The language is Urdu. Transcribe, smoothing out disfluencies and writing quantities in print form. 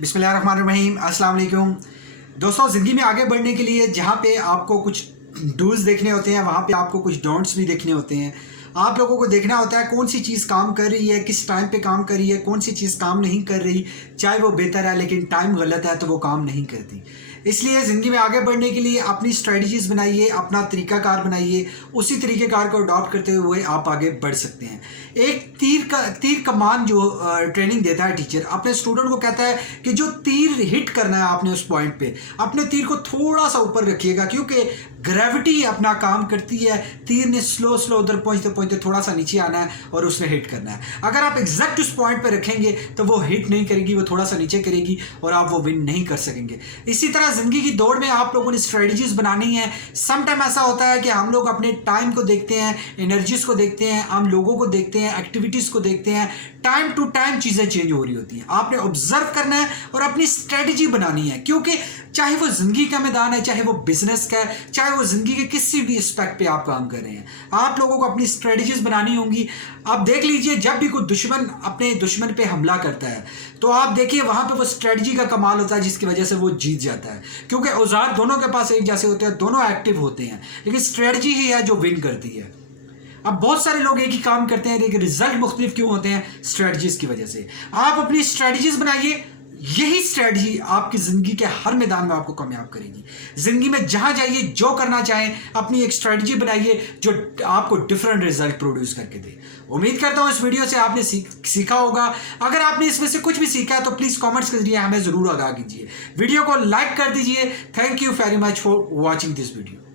بسم اللہ الرحمن الرحیم، السلام علیکم دوستوں۔ زندگی میں آگے بڑھنے کے لیے جہاں پہ آپ کو کچھ ڈوز دیکھنے ہوتے ہیں، وہاں پہ آپ کو کچھ ڈونٹس بھی دیکھنے ہوتے ہیں۔ آپ لوگوں کو دیکھنا ہوتا ہے کون سی چیز کام کر رہی ہے، کس ٹائم پہ کام کر رہی ہے، کون سی چیز کام نہیں کر رہی، چاہے وہ بہتر ہے لیکن ٹائم غلط ہے تو وہ کام نہیں کرتی۔ اس لیے زندگی میں آگے بڑھنے کے لیے اپنی اسٹریٹجیز بنائیے، اپنا طریقہ کار بنائیے، اسی طریقہ کار کو اڈاپٹ کرتے ہوئے آپ آگے بڑھ سکتے ہیں۔ ایک تیر کمان جو ٹریننگ دیتا ہے ٹیچر، اپنے اسٹوڈنٹ کو کہتا ہے کہ جو تیر ہٹ کرنا ہے آپ نے اس پوائنٹ پہ، اپنے تیر کو تھوڑا سا اوپر رکھیے گا، کیونکہ گریوٹی اپنا کام کرتی ہے۔ تیر نے سلو ادھر پہنچتے پہنچتے تھوڑا سا نیچے آنا ہے اور اس نے ہٹ کرنا ہے۔ اگر آپ ایگزیکٹ اس پوائنٹ پہ رکھیں گے تو وہ ہٹ نہیں کرے گی، وہ تھوڑا سا نیچے کرے گی اور آپ وہ ون نہیں کر سکیں گے۔ اسی طرح زندگی کی دوڑ میں آپ لوگوں نے اسٹریٹجیز بنانی ہے۔ سم ٹائم ایسا ہوتا ہے کہ ہم لوگ اپنے ٹائم کو دیکھتے ہیں، انرجیز کو دیکھتے ہیں، ہم لوگوں کو دیکھتے ہیں، ایکٹیویٹیز کو دیکھتے ہیں، ٹائم ٹو ٹائم چیزیں چینج ہو رہی ہوتی ہیں۔ آپ نے آبزرو کرنا ہے اور اپنی اسٹریٹجی بنانی ہے، کیونکہ چاہے وہ زندگی کا میدان ہے، چاہے وہ بزنس کا ہے، چاہے وہ زندگی کے کسی بھی اسپیکٹ پہ آپ کام کر رہے ہیں، آپ لوگوں کو اپنی اسٹریٹجیز بنانی ہوں گی۔ آپ دیکھ لیجئے جب بھی کوئی دشمن اپنے دشمن پہ حملہ کرتا ہے تو آپ دیکھیے وہاں پہ وہ اسٹریٹجی کا کمال ہوتا ہے جس کی وجہ سے وہ جیت جاتا ہے، کیونکہ اوزار دونوں کے پاس ایک جیسے ہوتے ہیں، دونوں ایکٹیو ہوتے ہیں، لیکن اسٹریٹجی ہی ہے جو ون کرتی ہے۔ اب بہت سارے لوگ ایک ہی کام کرتے ہیں لیکن رزلٹ مختلف کیوں ہوتے ہیں؟ اسٹریٹجیز کی وجہ سے۔ آپ اپنی اسٹریٹجیز بنائیے، یہی اسٹریٹجی آپ کی زندگی کے ہر میدان میں آپ کو کامیاب کرے گی۔ زندگی میں جہاں جائیے، جو کرنا چاہیں، اپنی ایک اسٹریٹجی بنائیے جو آپ کو ڈفرینٹ رزلٹ پروڈیوس کر کے دے۔ امید کرتا ہوں اس ویڈیو سے آپ نے سیکھا ہوگا۔ اگر آپ نے اس میں سے کچھ بھی سیکھا ہے تو پلیز کامنٹس کے ذریعے ہمیں ضرور آگاہ کیجیے۔ ویڈیو کو لائک کر دیجیے۔ Thank you very much for watching this video.